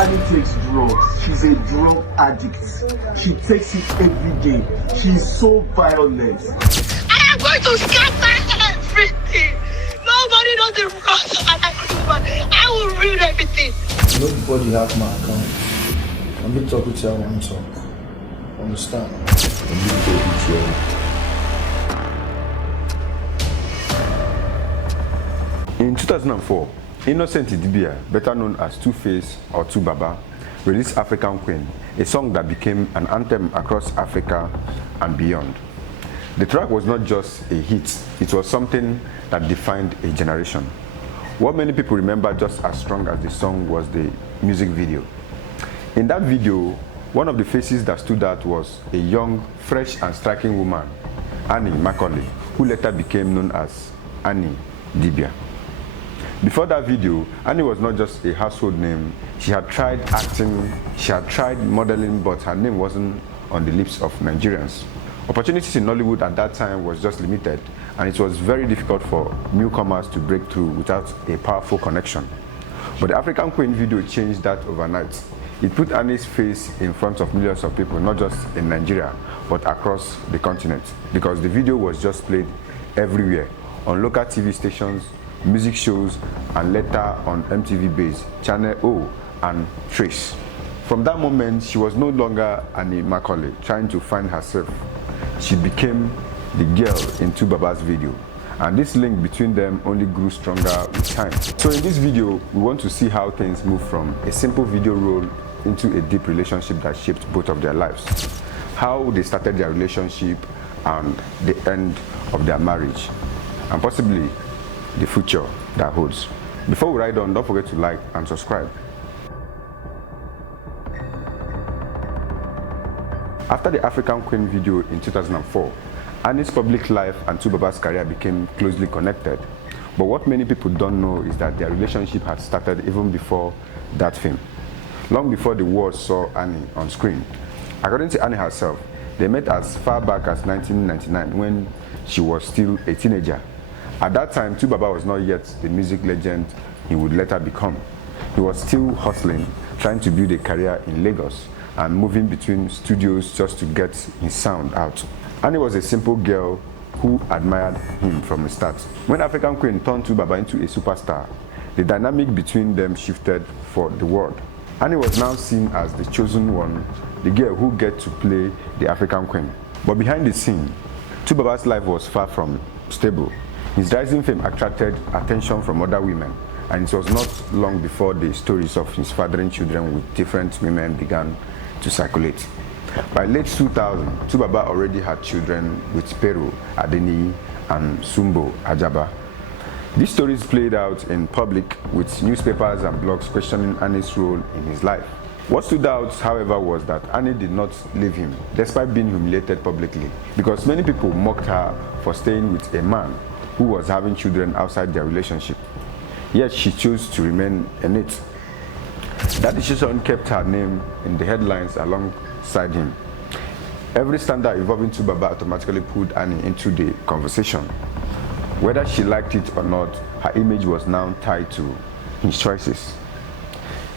Annie takes drugs. She's a drug addict. She takes it every day. She's so violent. I am going to scatter everything. Nobody knows the rules of an woman. I will ruin everything. Nobody has my account. I'm going to talk with you. I want to talk. Understand? I'm going to talk with you. In 2004, Innocent Idibia, better known as Two-Face or Two Baba, released African Queen, a song that became an anthem across Africa and beyond. The track was not just a hit, it was something that defined a generation. What many people remember just as strong as the song was the music video. In that video, one of the faces that stood out was a young, fresh and striking woman, Annie Macaulay, who later became known as Annie Idibia. Before that video, Annie was not just a household name. She had tried acting, she had tried modeling, but her name wasn't on the lips of Nigerians. Opportunities in Nollywood at that time was just limited, and it was very difficult for newcomers to break through without a powerful connection. But the African Queen video changed that overnight. It put Annie's face in front of millions of people, not just in Nigeria, but across the continent, because the video was just played everywhere, on local TV stations, music shows, and later on MTV Base, Channel O, and Trace. From that moment, she was no longer Annie Macaulay trying to find herself. She became the girl in Two Baba's video, and this link between them only grew stronger with time. So in this video, we want to see how things move from a simple video role into a deep relationship that shaped both of their lives, how they started their relationship and the end of their marriage, and possibly the future that holds. Before we ride on, don't forget to like and subscribe. After the African Queen video in 2004, Annie's public life and Two Baba's career became closely connected. But what many people don't know is that their relationship had started even before that fame, long before the world saw Annie on screen. According to Annie herself, they met as far back as 1999 when she was still a teenager. At that time, Two Baba was not yet the music legend he would later become. He was still hustling, trying to build a career in Lagos and moving between studios just to get his sound out. Annie was a simple girl who admired him from the start. When African Queen turned Two Baba into a superstar, the dynamic between them shifted for the world. Annie was now seen as the chosen one, the girl who gets to play the African Queen. But behind the scene, Two Baba's life was far from stable. His rising fame attracted attention from other women, and it was not long before the stories of his fathering children with different women began to circulate. By late 2000, Two Baba already had children with Peru, Anni, and Sumbo Ajaba. These stories played out in public with newspapers and blogs questioning Annie's role in his life. What stood out, however, was that Annie did not leave him, despite being humiliated publicly, because many people mocked her for staying with a man who was having children outside their relationship. Yet she chose to remain in it. That decision kept her name in the headlines alongside him. Every scandal involving Two Baba automatically pulled Annie into the conversation. Whether she liked it or not, her image was now tied to his choices.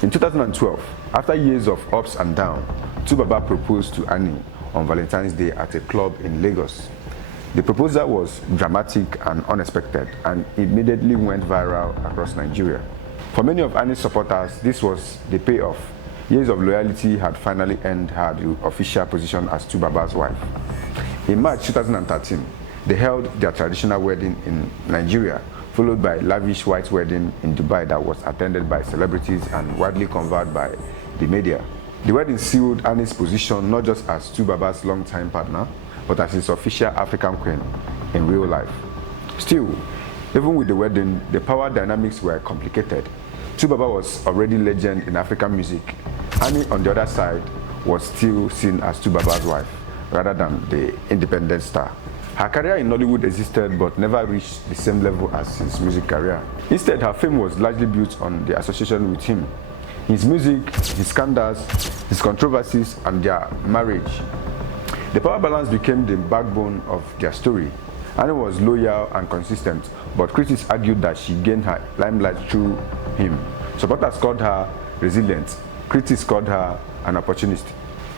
In 2012, after years of ups and downs, Two Baba proposed to Annie on Valentine's Day at a club in Lagos. The proposal was dramatic and unexpected, and immediately went viral across Nigeria. For many of Annie's supporters, this was the payoff. Years of loyalty had finally earned her the official position as Two Baba's wife. In March 2013, they held their traditional wedding in Nigeria, followed by a lavish white wedding in Dubai that was attended by celebrities and widely covered by the media. The wedding sealed Annie's position not just as Two Baba's longtime partner, but as his official African Queen in real life. Still, even with the wedding, the power dynamics were complicated. Two Baba was already legend in African music. Annie, on the other side, was still seen as Two Baba's wife, rather than the independent star. Her career in Nollywood existed but never reached the same level as his music career. Instead, her fame was largely built on the association with him. His music, his scandals, his controversies, and their marriage. The power balance became the backbone of their story. Annie was loyal and consistent, but critics argued that she gained her limelight through him. Supporters called her resilient, critics called her an opportunist.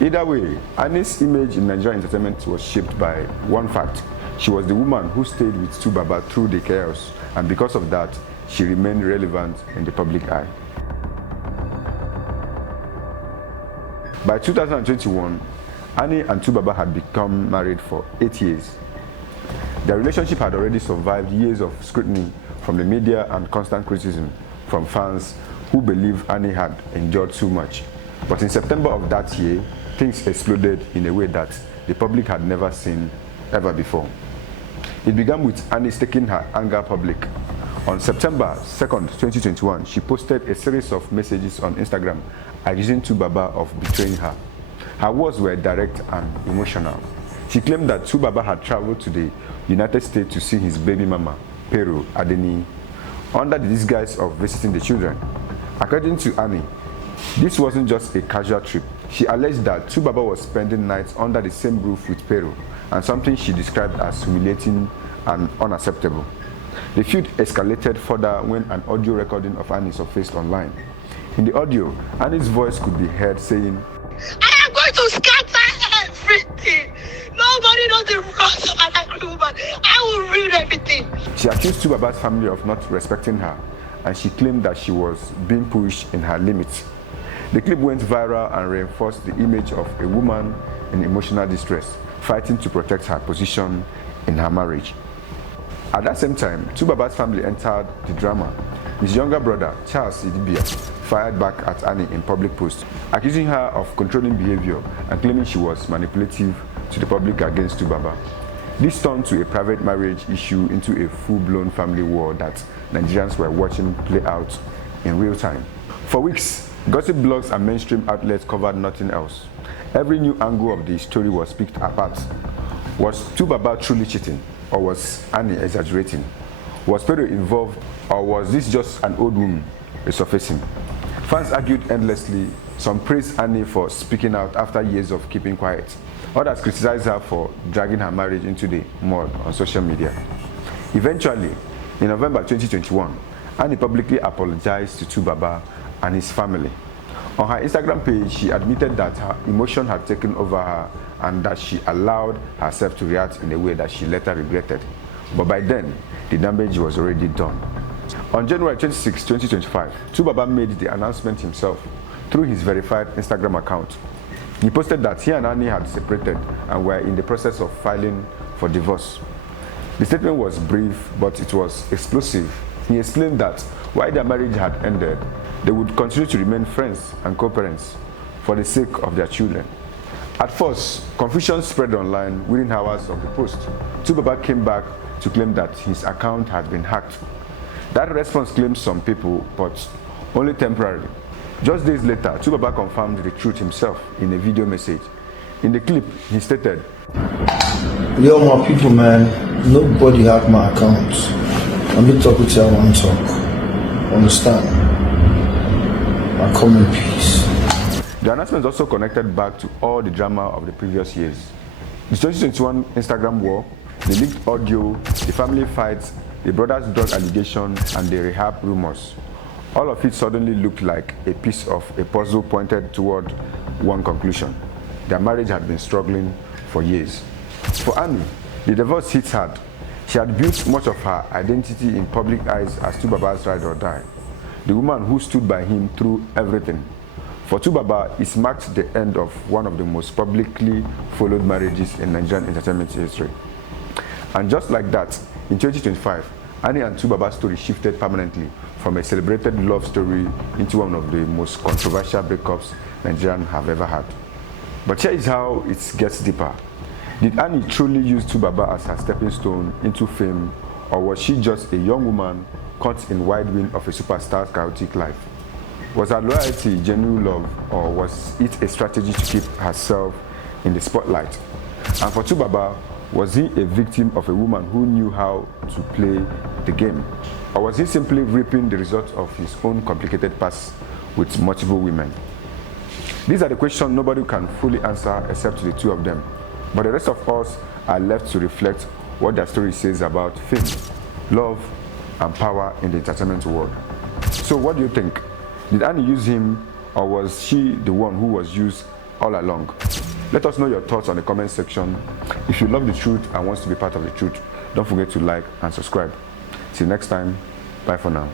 Either way, Annie's image in Nigerian entertainment was shaped by one fact. She was the woman who stayed with 2Baba through the chaos, and because of that, she remained relevant in the public eye. By 2021, Annie and 2Baba had become married for 8 years. Their relationship had already survived years of scrutiny from the media and constant criticism from fans who believed Annie had endured too much. But in September of that year, things exploded in a way that the public had never seen ever before. It began with Annie taking her anger public. On September 2nd, 2021, she posted a series of messages on Instagram accusing 2Baba of betraying her. Her words were direct and emotional. She claimed that 2Baba had traveled to the United States to see his baby mama, Pero Anni, under the disguise of visiting the children. According to Annie, this wasn't just a casual trip. She alleged that 2Baba was spending nights under the same roof with Pero, and something she described as humiliating and unacceptable. The feud escalated further when an audio recording of Annie surfaced online. In the audio, Annie's voice could be heard saying, I am going to scatter everything. Nobody knows the rules of an angry woman. I will ruin everything. She accused 2Baba's family of not respecting her, and she claimed that she was being pushed in her limits. The clip went viral and reinforced the image of a woman in emotional distress, fighting to protect her position in her marriage. At that same time, 2Baba's family entered the drama. His younger brother, Charles Idibia, fired back at Annie in public posts, accusing her of controlling behavior and claiming she was manipulative to the public against 2Baba. This turned to a private marriage issue into a full-blown family war that Nigerians were watching play out in real time. For weeks, gossip blogs and mainstream outlets covered nothing else. Every new angle of the story was picked apart. Was 2Baba truly cheating, or was Annie exaggerating? Was Pedro involved, or was this just an old woman resurfacing? Fans argued endlessly. Some praised Annie for speaking out after years of keeping quiet. Others criticized her for dragging her marriage into the mud on social media. Eventually, in November 2021, Annie publicly apologized to 2Baba and his family. On her Instagram page, she admitted that her emotion had taken over her and that she allowed herself to react in a way that she later regretted. But by then, the damage was already done. On January 26, 2025, 2Baba made the announcement himself through his verified Instagram account. He posted that he and Annie had separated and were in the process of filing for divorce. The statement was brief, but it was explosive. He explained that while their marriage had ended, they would continue to remain friends and co-parents for the sake of their children. At first, confusion spread online within hours of the post. 2Baba came back to claim that his account had been hacked. That response claimed some people, but only temporarily. Just days later, 2Baba confirmed the truth himself in a video message. In the clip, he stated, Yo, my people, man, nobody hacked my account. I'm not talking to you, I want to talk. Understand? I come in peace. The announcement also connected back to all the drama of the previous years. The 2021 Instagram war, the leaked audio, the family fights, the brothers' drug allegations, and the rehab rumors. All of it suddenly looked like a piece of a puzzle pointed toward one conclusion. Their marriage had been struggling for years. For Annie, the divorce hit hard. She had built much of her identity in public eyes as 2Baba's ride or die, the woman who stood by him through everything. For 2Baba, it marked the end of one of the most publicly followed marriages in Nigerian entertainment history. And just like that, in 2025, Annie and 2Baba's story shifted permanently from a celebrated love story into one of the most controversial breakups Nigerians have ever had. But here is how it gets deeper. Did Annie truly use 2Baba as her stepping stone into fame, or was she just a young woman caught in wide wind of a superstar's chaotic life? Was her loyalty genuine love, or was it a strategy to keep herself in the spotlight? And for 2Baba, was he a victim of a woman who knew how to play the game? Or was he simply reaping the results of his own complicated past with multiple women? These are the questions nobody can fully answer except the two of them. But the rest of us are left to reflect what their story says about fame, love, and power in the entertainment world. So what do you think? Did Annie use him, Or was she the one who was used all along? Let us know your thoughts on the comment section. If you love the truth and wants to be part of the truth, don't forget to like and subscribe. Till next time, bye for now.